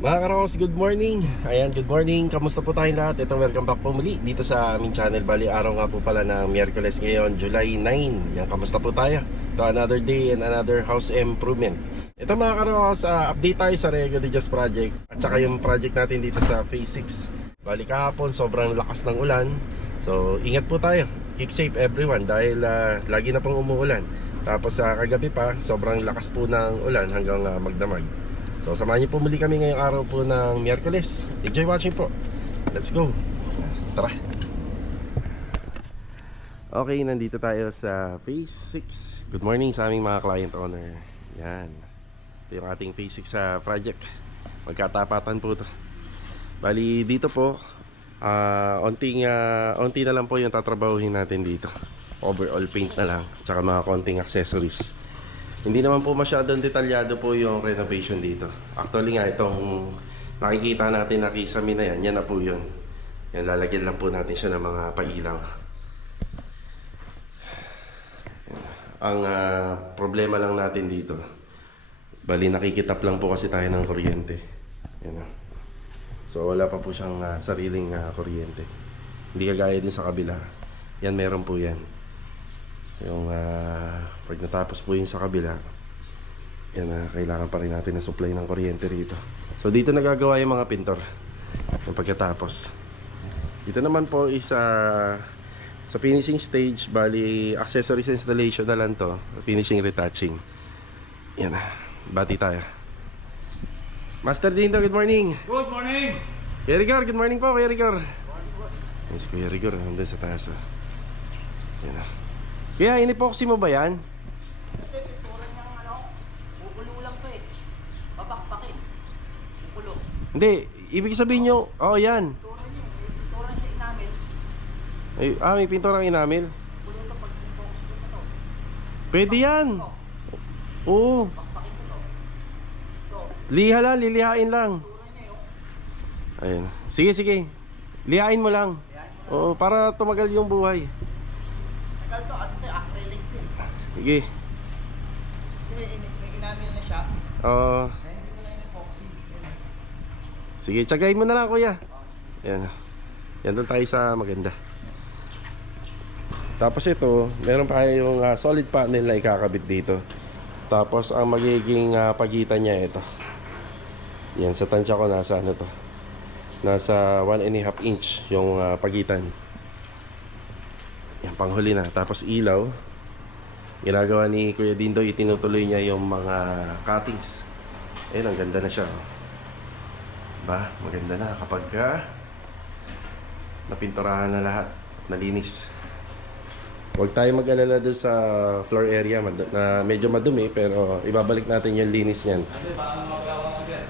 Mga karos, good morning. Ayan, good morning. Kamusta po tayong lahat? Ito, welcome back po muli dito sa aming channel. Bali, araw nga po pala ng Miyerkules ngayon, July 9. Yan, kamusta po tayo? Ito, another day and another house improvement. Ito mga karos, update tayo sa Rego de Dios project at saka yung project natin dito sa Phase 6. Bali, kahapon, sobrang lakas ng ulan. So, ingat po tayo. Keep safe everyone dahil lagi na pong umuulan. Tapos kagabi pa, sobrang lakas po ng ulan hanggang magdamag. So samahan niyo po muli kami ngayong araw po ng Miyerkules. Enjoy watching po. Let's go. Tara. Okay, nandito tayo sa Phase 6. Good morning sa aming mga client owner. Yan. Ito yung ating Phase 6 sa project. Magkatapatan po ito. Bali dito po, onti na lang po yung tatrabahuhin natin dito. Overall paint na lang, tsaka mga konting accessories. Hindi naman po masyadong detalyado po yung renovation dito. Actually nga, itong nakikita natin na kisame na yan na po yun. Yan, lalagyan lang po natin siya ng mga pailaw. Ang problema lang natin dito, bali nakikitap lang po kasi tayo ng kuryente. Yan. So wala pa po siyang sariling kuryente. Hindi kagaya din sa kabila. Yan, meron po yan. Yung pag natapos po yun sa kabila, yan, kailangan pa rin natin na supply ng kuryente rito. So dito nagagawa yung mga pintor yung pagkatapos. Dito naman po is sa finishing stage. Bali accessories installation na lang to. Finishing retouching. Yan, bati tayo. Master Dindo, good morning. Good morning. Kuya Rigor, good morning po Kuya Rigor. Yes, Kuya Rigor, nandun sa taas. Yan. Kaya in-epoxy mo ba yan? Ito, pintura niyang bubulo lang to eh. Babakbakin. Bubulo. Hindi, ibig sabihin nyo, yan. Pintura siya inamil. Ay, may pinturang inamil. Bulo to pag in-epoxy ko na to. Pwede yan. Oo. Bakbakin ko to. Ito, Liha lang, lilihain lang. pintura niya yun. Ayun. Sige, sige. Lihain mo lang. Oo, para tumagal yung buhay. Tagal to, ano to, acrylic din. Sige. Kasi may inamil na siya. Oo. Kaya hindi ko na in-epoxy. Yan. Sige, tsagayin mo na lang kuya. Yan. Yan, doon tayo sa maganda. Tapos ito, meron pa yung solid panel na ikakabit dito. Tapos ang magiging pagitan niya ito. Yan, sa tansya ko nasa ano to. Nasa 1.5 inch yung pagitan. Yan, panghuli na. Tapos ilaw. Ginagawa ni Kuya Dindo, itinutuloy niya yung mga cuttings. Ayun, ang ganda na siya. Ba, maganda na kapag napinturahan na lahat, nalinis. Huwag tayo mag-alala doon sa floor area na medyo madumi, pero ibabalik natin yung linis niyan. Ate, paano mapagawa ka dyan?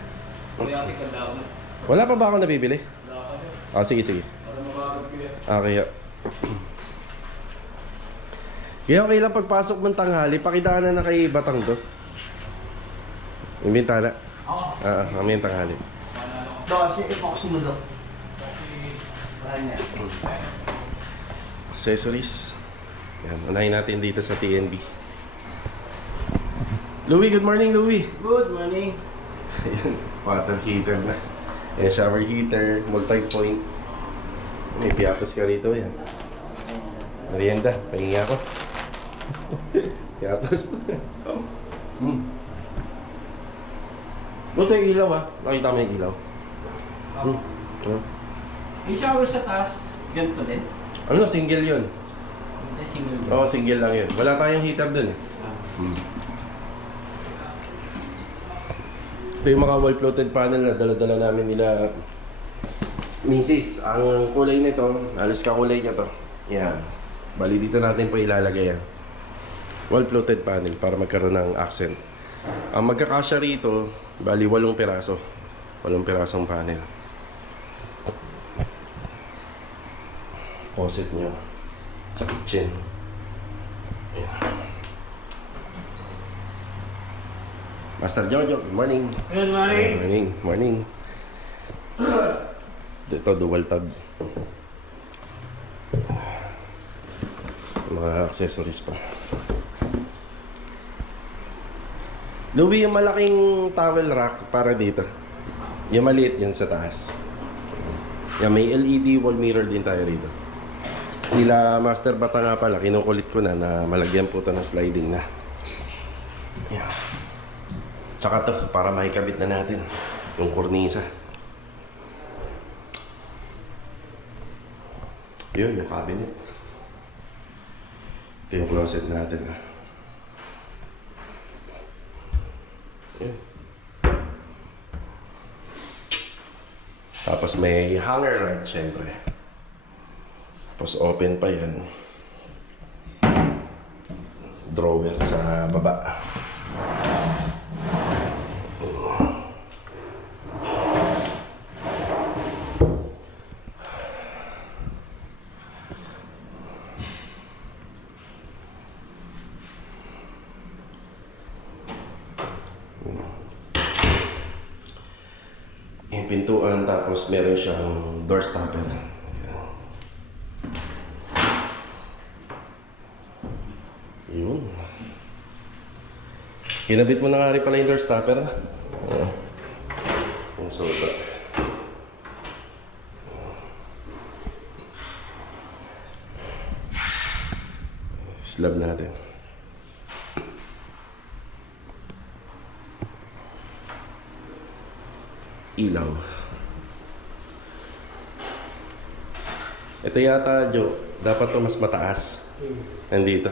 Kaya ate, kanda ko na. Wala pa ba ako nabibili? Wala ka dyan. Sige, sige. Para mabagod ko yan. Okay. Kaya okay lang pagpasok mong tanghali, pakidaanan na kay Batang do. Yung bintana. Ako. Kami yung tanghali. Ito kasi epoxy mo to. Wala niya. Accessories. Yan, unahin natin dito sa TNB. Louie, good morning Louie. Good morning. Ayan, water heater na. Ayan, shower heater, multi-point. May piatos ka rito yan. Merienda, pahingi ako. Piatos. Buto yung ilaw Nakita mo yung ilaw. Yung shower sa taas, ganito din? Ano, single yun? Hindi, single din. Oo, single lang yun. Wala tayong heater dun Ito yung mga wall-floated panel na dala-dala namin nila Mrs. Ang kulay nito, halos kakulay niya to. Yan. Bali dito natin po ilalagay yan. Wall-floated panel para magkaroon ng accent. Ang magkakasya rito, bali 8 piraso. 8 pirasong panel. Faucet niya sa kitchen. Ayan. Master Jojo, good morning. Good morning. Morning, morning. Ito, dual tab. Mga accessories pa. Louie, yung malaking towel rack para dito. Yung maliit yun sa taas. Yan, may LED wall mirror din tayo rito. Sila Master Bata nga pala, kinukulit ko na malagyan po ito ng sliding na. Yan. Tsaka to, para makikabit na natin yung kornisa. Yun, yung cabinet. Ito yung closet natin. Yun. Tapos may hanger light, syempre. Tapos open pa yan. Drawer sa baba. Yung pintuan, tapos meron siyang door stopper. Ayan. Yun. Kinabit mo na nga rin pala yung door stopper. Yung soda. Slab natin. Ilaw. Ito yata, Joe. Dapat to mas mataas. Nandito.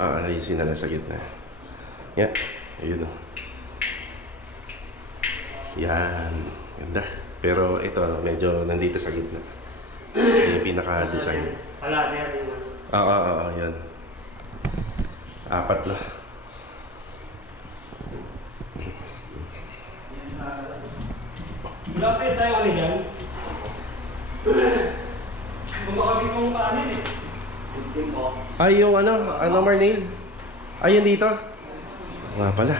Ayusin na lang sa gitna. Yan. Ayun o. Yan. Ganda. Pero ito, medyo nandito sa gitna. Yung pinaka-design. Ladder din. Yan. Apat na. Wala pa tayo ano dyan. Bumakabit mong kanin eh. Ay, yung ano Marnale? Ay, yun dito? Nga pala.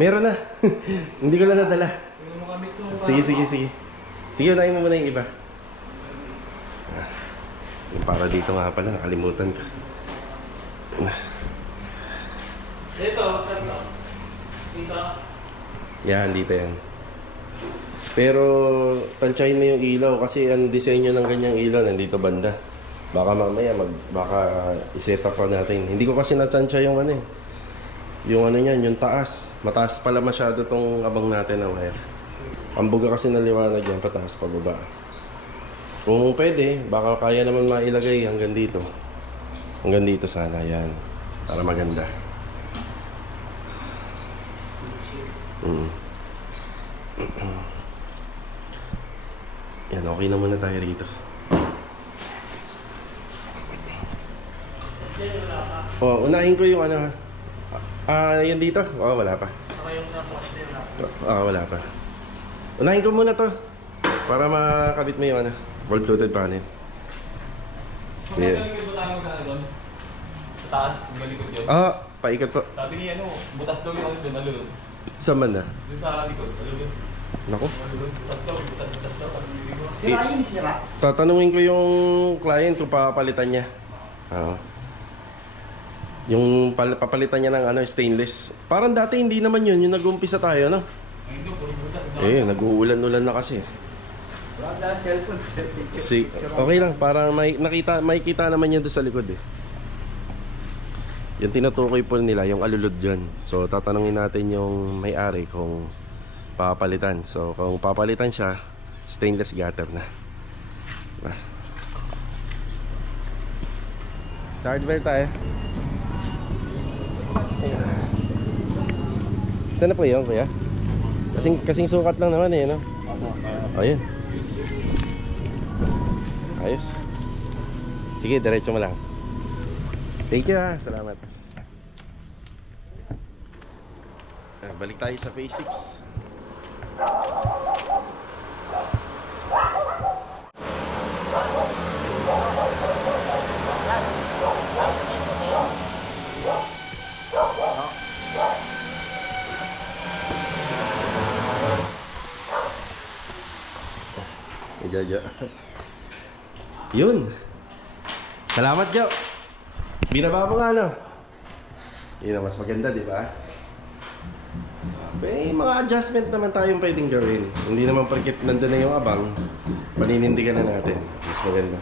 Meron na. Hindi ko lang nadala. Bumakabit mong Sige. Sige, unahin mo muna yung iba. Yung para dito nga pala, nakalimutan ko. Dito, saan ka? Dito. Yan, dito yan. Pero, tansyahin mo yung ilaw kasi ang disenyo ng ganyang ilaw nandito banda. Baka mamaya, baka iset up pa natin. Hindi ko kasi natansya yung ano eh. Yung ano niyan, yung taas. Mataas pala masyado tong abang natin na wire. Ang buga kasi na liwanag yan, pataas pababa. Kung pwede, baka kaya naman mailagay hanggang dito. Hanggang dito sana, yan. Para maganda. Yan, okay na muna tayo rito. Unahin ko yung ano. Yun dito? Wala pa. Saka yung sa box na wala. Wala pa. Unahin ko muna to. Para makabit mo yung ano. Wall-fluted panel. So, Yeah. magalikod ba tayo magkano doon? Sa taas, magalikod yun. Paikot po. Sabi ni butas daw yung ano doon, alulod. Saan man na? Doon sa likod, alulod. Naku. Alulod, butas daw, butas daw. Sira yun, sira. Tatanungin ko yung client kung papalitan niya. Oo. Yung papalitan niya ng ano, stainless. Parang dati hindi naman yun, yung nag-umpisa tayo, no? Ayun doon, puro butas. Nag-uulan-ulan na kasi. Wala cellphone. Okay lang, para makikita naman yan doon sa likod eh. Yung tinutukoy po nila, yung alulod dyan. So, tatanungin natin yung may-ari kung papalitan. So, kung papalitan siya, stainless gutter na. Diba? Sa hardware tayo. Ayan. Ito na po yun, kuya. Kasing sukat lang naman eh, no? Ayun. Ayos. Sige, diretso mo lang. Thank you ha. Salamat. Balik tayo sa phase 6. Jaja. Yun. Salamat, Jo. Binaba mo nga, no? Yun ang mas maganda, di ba? May mga adjustment naman tayong pwedeng gawin. Hindi naman porket nandun na yung abang, paninindigan na natin. Mas maganda.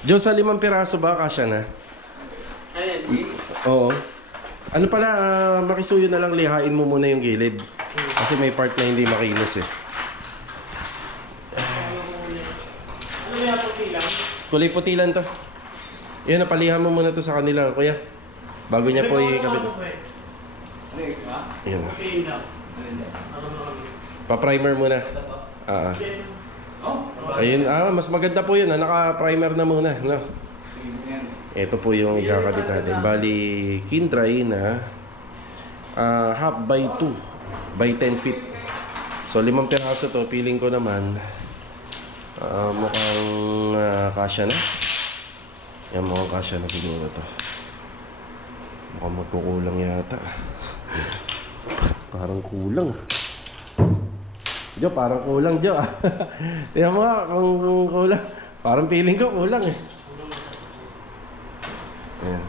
Diyos, sa 5 piraso ba? Kasya na? Ayan, Oo. Ano pala, makisuyo na lang, lihain mo muna yung gilid. Kasi may part na hindi makinis eh. ano yung puti lang? Kulay puti lang to. Yan, napalihan mo muna to sa kanila, kuya. Bago niya po ikabit. Ha? Ayan. Okay lang. Pa-primer muna. Oh? Ayun, mas maganda po yun. Naka-primer na muna. No? Ito po yung ikakabit natin. Bali, Kindry na half by 2 by 10 feet. So, 5 piraso to. Feeling ko naman mukhang kasya na. Yan, mukhang kasya na siguro to. Mukhang magkukulang yata. Parang kulang. Jo, parang kulang, Jo. Tingnan mo nga kung kulang. Parang feeling ko kulang eh. Ayan.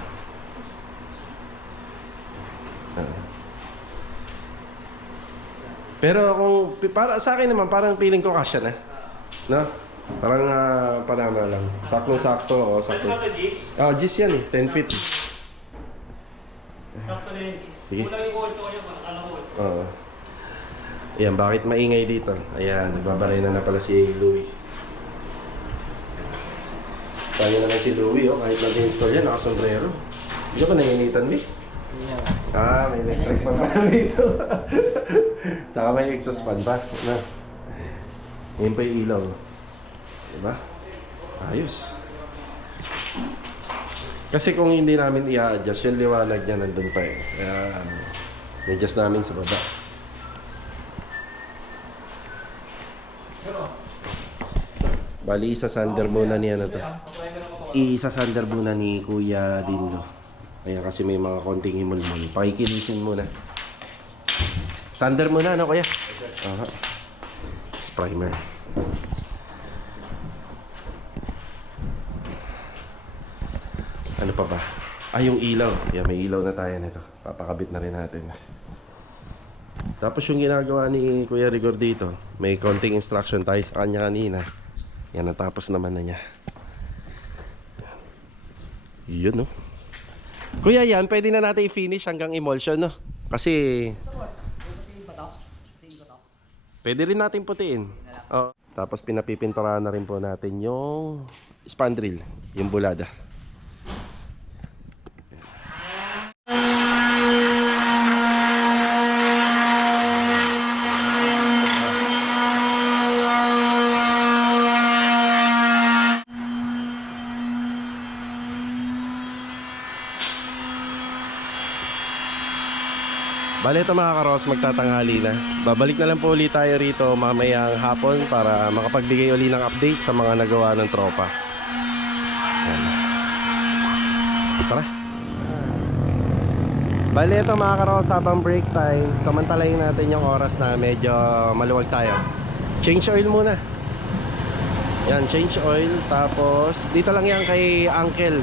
Pero kung para sa akin naman parang feeling ko kasya na. No? Parang panama lang. Sakto-sakto o sakto. Ano ba ito, Gis? Gis yan eh, 10 feet. Sakto na yun, Gis. Sige. Kulang yung 8 ko niya, akala ko. Oo. Ayan, bakit maingay dito? Ayan, nagbabaray na pala si Louie. Tayo naman si Louie, oh, kahit nag-install yan, nakasombrero. Hindi ka ba nanginitan, Mick? May electric pa pala dito. Tsaka may exhaust fan pa. Na. Ngayon pa yung ilaw. Diba? Ayos. Kasi kung hindi namin i-adjust, yung liwanag niya nandun pa eh. Kaya, i-adjust namin sa baba. Bali, isa-sander muna niya na to. Isa-sander muna ni Kuya Dindo. Kaya kasi may mga konting himulmul. Pakikilisin muna. Sander muna, ano Kuya? Aha. Primer. Ano pa ba? Yung ilaw. Yeah, may ilaw na tayo nito. Papakabit na rin natin. Tapos yung ginagawa ni Kuya Rigor dito, may konting instruction tayo sa kanya kanina. Yan, natapos naman na niya. Yun, no? Kuya, yan, pwede na natin i-finish hanggang emulsion, no? Kasi pwede rin natin putiin. Oh. Tapos pinapipinturahan na rin po natin yung spandrel, yung bulada. Bale ito mga karos, magtatanghali na. Babalik na lang po ulit tayo rito mamayang hapon para makapagbigay uli ng update sa mga nagawa ng tropa. Ayan. Tara. Bale ito mga karos, habang break time, samantalayin natin yung oras na medyo maluwag tayo. Change oil muna. Yan, change oil. Tapos dito lang yan kay Uncle.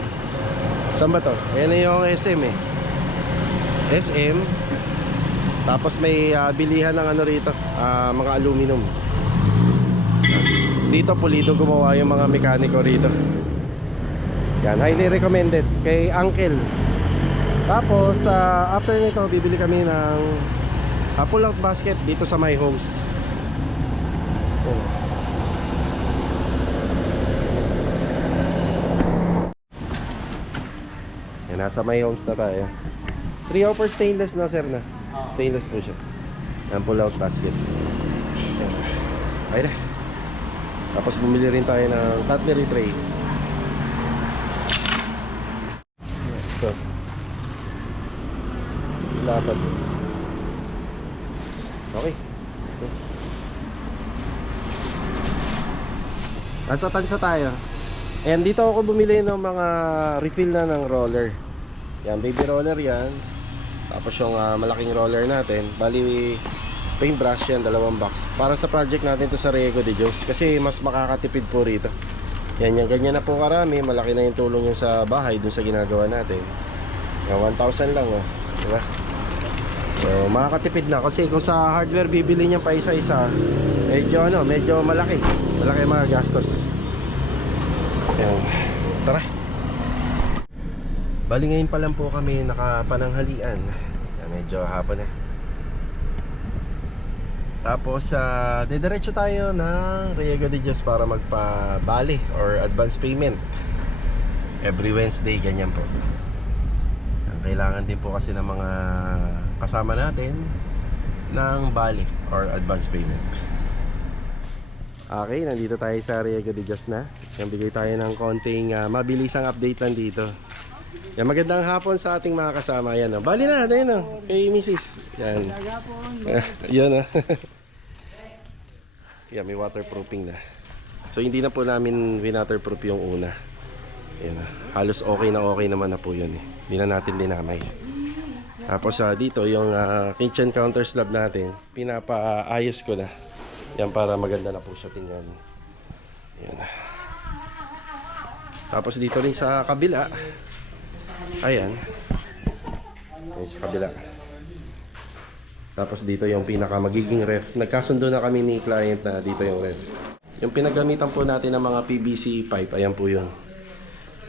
Saan ba to? Ayan na yung SM eh. SM. Tapos may bilihan ng ano rito, mga aluminum. Dito pulido gumawa yung mga mekaniko rito. Yan, highly recommended kay Uncle. Tapos after nito bibili kami ng pull-out basket dito sa My Homes. Yan, nasa My Homes na tayo. 3 hour stainless na sir na. Stainless po siya. Yan, pull-out basket. Okay na. Tapos bumili rin tayo ng cutlery tray. Ito. Lapad. Okay. Nasa tansa tayo. And dito ako bumili ng mga refill na ng roller. Yan, baby roller yan. Tapos yung malaking roller natin, bali paintbrush yan, 2 box. Para sa project natin to sa Riego de Dios. Kasi mas makakatipid po rito. Yan, ganyan na po karami. Malaki na yung tulong yun sa bahay dun sa ginagawa natin. Yan, 1,000 lang oh. Diba? So makakatipid na kasi kung sa hardware bibili niya pa isa-isa, medyo malaki mga gastos. Ayan. Tara. Bali ngayon pa lang po kami nakapananghalian. Ayan, medyo hapon na. Tapos didiretso tayo ng Riego de Dios para magpa-bali or advance payment. Every Wednesday ganyan po. Kailangan din po kasi ng mga kasama natin ng bali or advance payment. Okay, nandito tayo sa Riego de Dios na. Yan, bigay tayo ng konting mabilisang update lang dito. Yan, magandang hapon sa ating mga kasama. Yan, oh. Bali na, ayun, oh, kay Mrs. Yan. Yan, oh. Yan, may waterproofing na. So hindi na po namin winaterproof yung una. Yan, oh. Halos okay naman na po yun eh. Hindi na natin dinamay. Tapos dito yung kitchen counter slab natin, pinapaayos ko na. Yan, para maganda na po siya tingnan. Yan. Tapos dito rin sa kabila. Ayan. Ayan sa kabila. Tapos dito yung pinaka magiging ref. Nagkasundo na kami ni client na dito yung ref. Yung pinagamitan po natin ng mga PVC pipe, ayan po yun.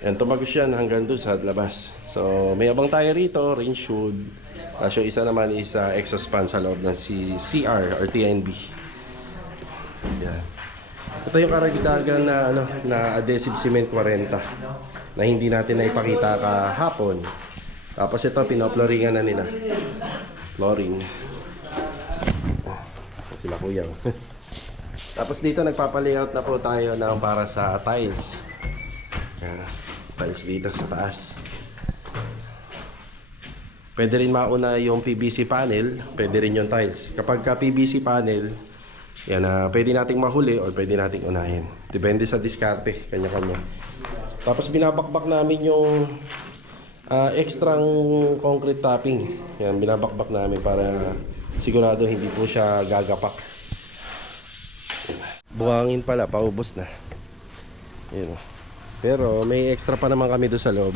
Yan, tumagos yan hanggang doon sa labas. So may abang tayo rito, range hood. Tapos yung isa naman is exhaust fan sa loob ng CR or TNB. Yan. Ito yung karagdagan na adhesive cement 40 na hindi natin naipakita kahapon. Tapos ito pinoploringan na nila. Flooring. Sila kuya. Tapos dito nagpapalayout na po tayo ng para sa tiles. Yan. Tiles dito sa taas. Pwede rin mauna yung PVC panel, pwede rin yung tiles. Kapag ka PVC panel, yan, pwede nating mahuli o pwede nating unahin. Depende sa diskarte, kanya-kanya. Tapos binabakbak namin yung extra concrete topping. Yan, binabakbak namin para sigurado hindi po siya gagapak. Buhangin pala, paubos na. Yan. Pero may extra pa naman kami doon sa loob.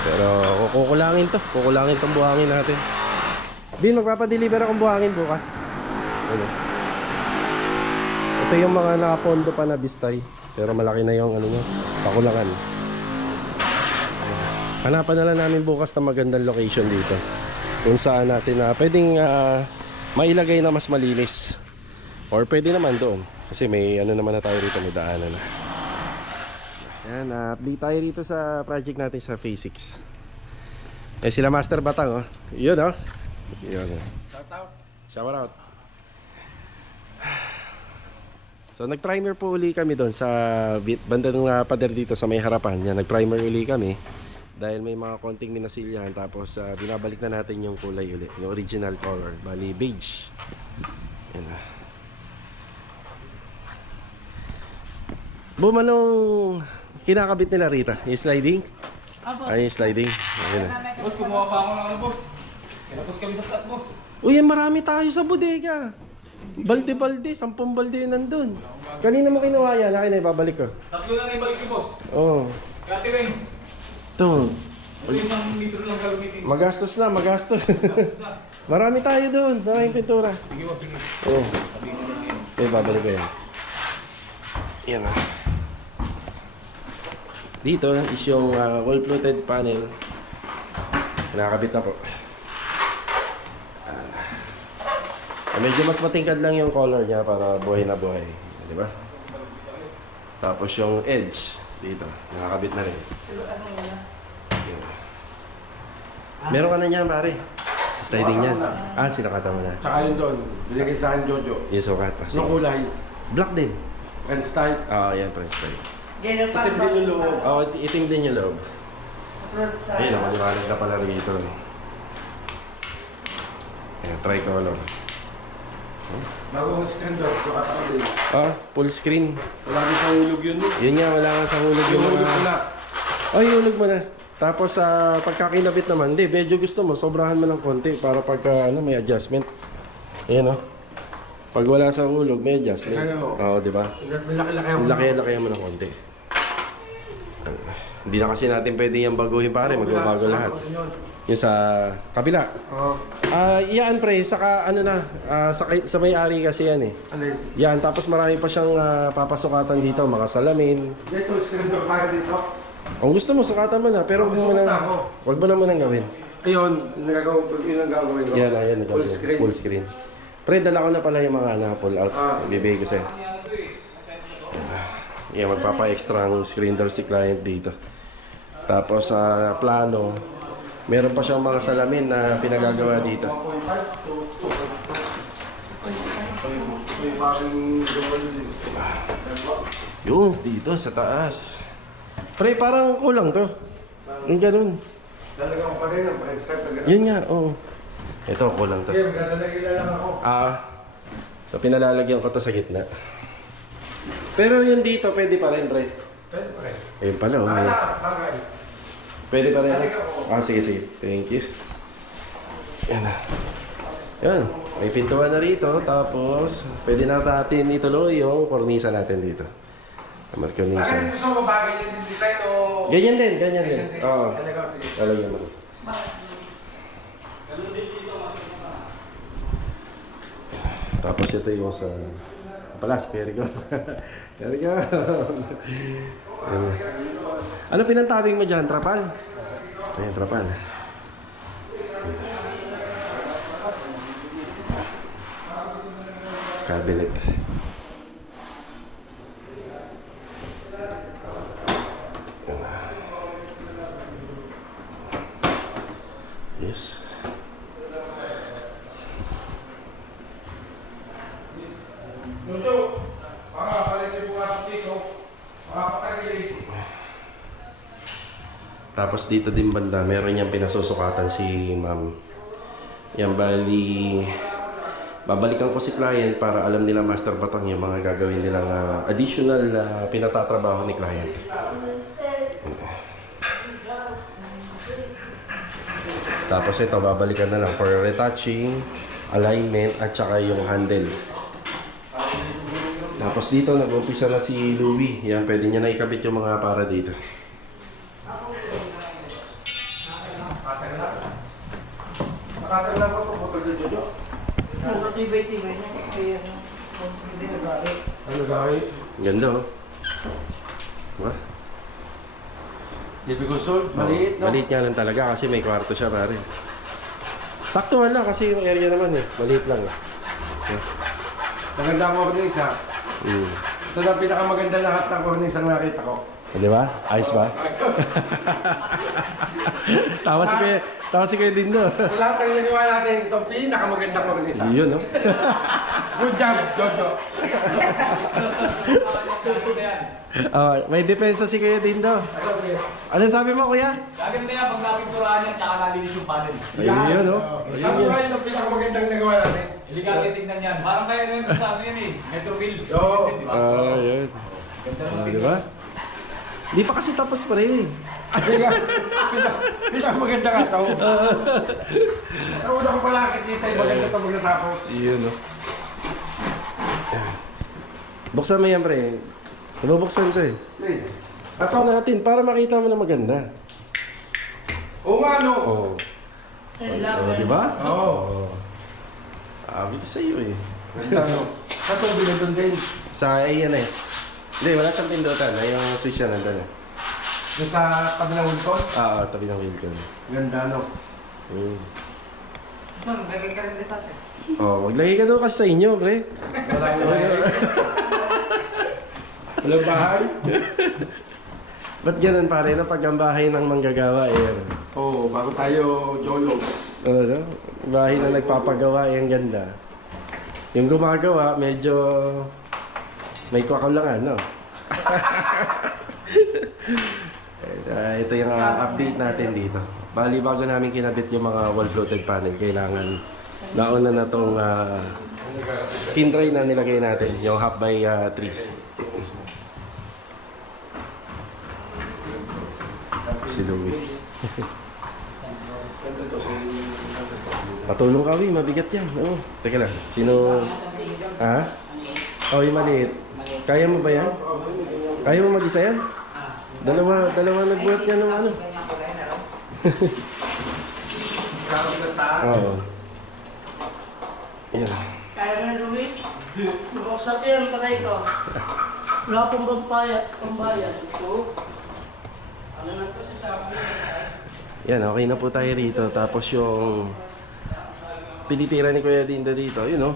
Pero kukulangin tong buhangin natin. Bin, magpapadeliver akong buhangin bukas. Ano? Ito yung mga nakapondo pa na bistay. Pero malaki na yung pakulangan. Hanapan na lang namin bukas na magandang location dito. Kung saan natin pwedeng mailagay na mas malinis. Or pwede naman doon. Kasi may naman na tayo rito, may daanan na. Yan, update tayo rito sa project natin sa Phase 6. Sila Master Batang, oh. Yun, oh. Yun, oh. Shout out. So nag-primer po uli kami doon sa banda ng pader dito sa may harapan. Yan, nag-primer uli kami dahil may mga konting minasilyahan. Tapos binabalik na natin yung kulay uli, yung original color, bali beige. Yan na. Boom, anong kinakabit nila rito? Yung sliding? Ay, yung sliding. Ayun na. Boss, kumuha pa ako ng boss. Kinapos kami sa flat, boss. Uy, marami tayo sa bodega. Balde-balde, 10 balde nandun. Kanina mo kinuha yan, akin na ibabalik ko. Tatlo na ibalik ko, boss. Oo. Kati Weng. Ito. Ito yung isang litro lang gagamitin. Magastos na, magastos. Marami tayo doon, maraming pintura. Sige, boss, sige. Oo. Sabihin ko lang yan. Okay, babalik ko yan. Yan ah. Dito is yung wall-fluted panel. Nakakabit na po. Medyo mas matingkad lang yung color niya para buhay na buhay. Di ba? Tapos yung edge dito, nakakabit na rin. Yan. Meron ka na niyan, pare. Sliding niyan. Sinakata mo na. Tsaka yun doon, binigay sa akin Jojo. Yung sukat. Yung kulay, Black din. French style. Yan, French style. Itim din yung loob. Itim din yung loob. Ayun, maliwanag na pala rito. Ayan, tricolor. Bagong screen doon, sukat ako din. Full screen. Wala din sa hulog yun. Yun nga, wala nga sa hulog Yung hulog ko na. hulog mo na. Tapos pagkakinabit naman, medyo gusto mo, sobrahan mo ng konti para pagka may adjustment. Ayan, pag wala sa hulog, may adjustment. Oo, di ba? Laki-laki mo ng konti. Hindi na kasi natin pwede yung baguhin, pare, magbabago lahat. Yung sa kabila. Oo. Yan pre, saka ano na, sa may-ari kasi yan eh. Alin? Yan, tapos marami pa siyang papasukatan dito, mga salamin. Dito, screen door para dito. Kung gusto mo, sukatan mo na, pero Susukat ako. wag mo na munang gawin. Ayun, yun ang gagawin ko. Yan, ayan, Full screen. Full screen. Pre, dala ko na pala yung mga pull out. Ibibigay ko sa'yo. Yan, magpapa-extra ang screen door si client dito. Tapos sa plano, meron pa siyang mga salamin na pinagagawa dito. Yun, dito sa taas. Pre, parang kulang to. Yung ganun. Talagang pa rin ang start na Yun nga, oo. Ito, kulang to. Okay, magdadalagila lang ako. So pinalalagyan ko to sa gitna. Pero yun dito, pwede pa rin, pre. Pwede pa rin. Ayun pala, oh. May... Bagay. Pwede pa rin. Sige, sige. Thank you. Yan na. Yan. May pintuan na rito. Tapos, pwede na natin ituloy yung kornisa natin dito. Kamar kornisa. Ano gusto mo bagay din yung design o... Ganyan din, ganyan din. Oo. Talaga, sige. Lalagyan mo. Tapos ito yung sa... Pala, spare ko. There we go. Ano pinantabing mo dyan? Trapal? Ayan, trapal. Cabinet. Yes. Luto, makakapalit yung bukas dito. Makakapagilid. Tapos dito din banda, meron niyang pinasusukatan si ma'am. Yan bali, babalikan ko si client para alam nila master batang yung mga gagawin nilang additional na pinatatrabaho ni client. Tapos ito, babalikan na lang for retouching, alignment, at saka yung handle. Tapos dito, nag-umpisa na si Louie. Yan, pwede niya na ikabit yung mga para dito. Nakatagal ko po putol dito. Tibay-tibay niya. Kaya hindi nagalit. Ano gawin? Ganda, oh. Diba? Ibig usol, maliit no? Maliit nga lang talaga kasi may kwarto siya, pare. Sakto lang kasi yung area naman eh. Maliit lang. Maganda ang cornice ha. Ito na pinakamaganda lahat ng cornice ang nakita ko. Di ba? Ayos ba? Tawa si Kuya Dindo. Sa lahat ng nagawa natin, ito ang pinakamaganda cornice ha. Yun, no? Good job, Jojo. May depensa si Kuya Dindo. Ano sabi mo, Kuya? Gaganda yan pag napinturahan niya, tsaka nalinis yung panel. Ayun, no? Sabi ko yun ang pinakamagandang nagawa natin. Iligagay tignan yan. Parang kaya rin sa ano yan eh. Metroville. Oo. Di ba? Yun. Ganda naman Di ba? Di pa kasi tapos pa rin. Pinakamaganda nga ito. Sa una ko pala nakikita yung maganda ito magkatapos. Yun, no? Buksan mo yan, pre. Nabubuksan ko eh. Buksan natin para makita mo na maganda. Oo nga no. Oo. Di ba? Oo. Sabi ko sa'yo eh. Ganda no. Sa tubig na doon din. Sa ANS. Hindi, wala siyang pindutan. Yung switch yan nandun eh. Doon sa tabi ng Wilcon. Tabi ng Wilcon. Ganda no. So, naglagay ka rin din sa atin. Maglagay ka daw kasi sa inyo, pre. Walang bahay. Walang bahay. Ba't ganun pare na pag ang bahay ng manggagawa eh? Oo, bago tayo jologs. Ano? Bahay na nagpapagawa eh, ang ganda. Yung gumagawa, medyo may kakulangan, no? Ito yung update natin dito. Bali, bago namin kinabit yung mga wall-floated panel, kailangan nauna na itong kindray na nilagay natin, yung half by 3. Si Louie. Patulong ka, Wi. Mabigat yan. Oo. Teka lang. Sino? Ha? Oh, yung maliit. Kaya mo ba yan? Kaya mo mag-isa yan? Dalawa nagbuhat yan ng ano. Oo. Yan. Kaya na Louis. Buksan ko yan pala ito. Wala pong pambayad. Ito. Ano na ito sa Shopee? Yan, okay na po tayo rito. Tapos yung tinitira ni Kuya Dindo dito, yun o.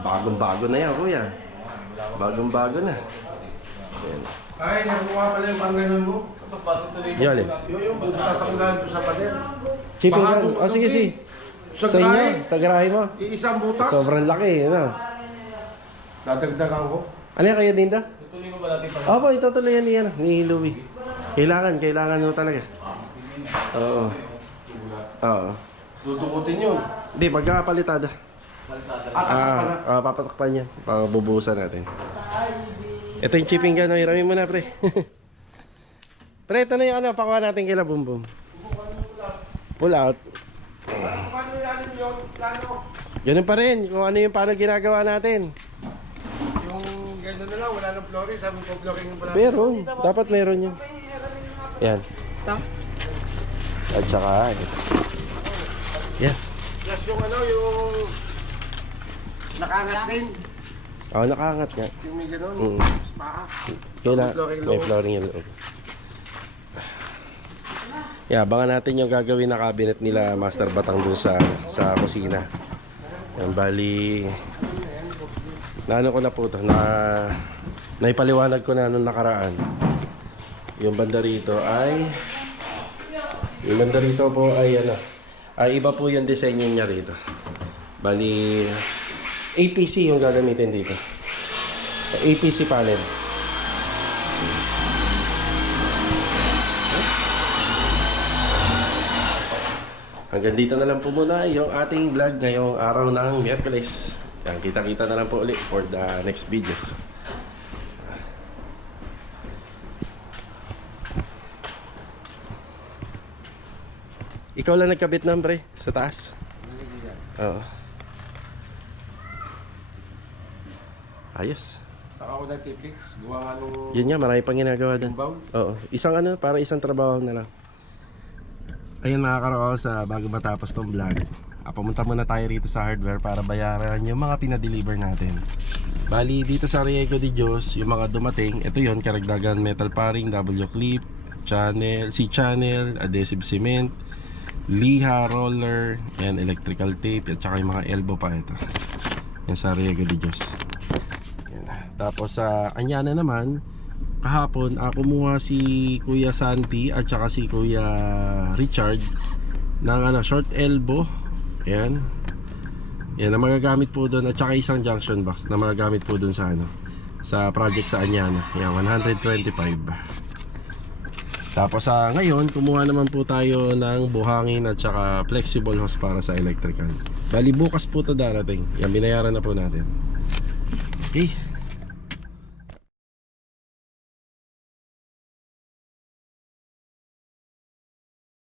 Bagong-bago na yan, Kuya. Bagong-bago na. Yan. Ay, nakuha pala yung pangganon mo. Tapos bago tuloy Yan eh. Yung bubutas ako dahil doon sa pader. Chipping Baka gun. doon- Oh, sige, doon, sige. Sa Sa inyo, garahe. sa garahe mo. Iisang butas. Sobrang laki, ano. Dadagdagan ko. Ano yan, Kuya Dindo? tuloy mo ba natin pag Opo, itutuloy yan ni Louie. Kailangan mo talaga. Oo. Oo. Tutukutin yun. Hindi, magkakapalitada. palisada? Papatakpan yan. Bubuhusan natin. Ito yung chipping gun. Hiramin mo na, pre. Pre, ito na yung ano. Pakuha natin kila Boom Boom. Pull out. Paano ilalim yun? Plano? Ganun pa rin. Kung ano yung paano ginagawa natin. Yung gano'n na lang, wala nang flooring. Sabi ko, flooring yung pala. Meron. Dapat meron yun. Yan. At saka, yan. Plus yung ano, yung nakangat din. Oo, nakaangat nga. Yung may gano'n. Mm. Paa. May flooring yung loob. Yeah, abangan natin yung gagawin na cabinet nila Master Batang doon sa kusina. Yan, bali naano ko na po ito, naipaliwanag ko na nung nakaraan. Yung banda rito po ay ano, ay iba po yung disenyo niya rito. Bali APC yung gagamitin dito. APC panel. Hanggang dito na lang po muna yung ating vlog ngayong araw ng Miyerkules. Yan, kita-kita na lang po ulit for the next video. Ikaw lang nagkabit ng pre sa taas? Oo. Ayos. Saka ako nag-tipix. Gawa nga nung Yun nga, marami pang ginagawa doon. inbound. Oo. Isang ano, parang isang trabaho na lang. Ayun mga karaol, sa bago matapos tong vlog, pumunta muna tayo rito sa hardware para bayaran yung mga pinadeliver natin. Bali dito sa Riego de Dios, yung mga dumating, ito yon, karagdagan metal paring, W-clip, channel, C-channel, adhesive cement, liha, roller, and electrical tape, at saka yung mga elbow pa ito. Yan sa Riego de Dios. Yan. Tapos sa Anyana naman, kahapon kumuha si Kuya Santi at saka si Kuya Richard ng ano, short elbow. Ayan. Yan ang magagamit po doon, at saka isang junction box na magagamit po doon sa ano, sa project sa Anyana. Yan, 125. Tapos ngayon kumuha naman po tayo ng buhangin at saka flexible hose para sa electrical. Bali bukas po 'to darating. Yan, binayaran na po natin. Okay.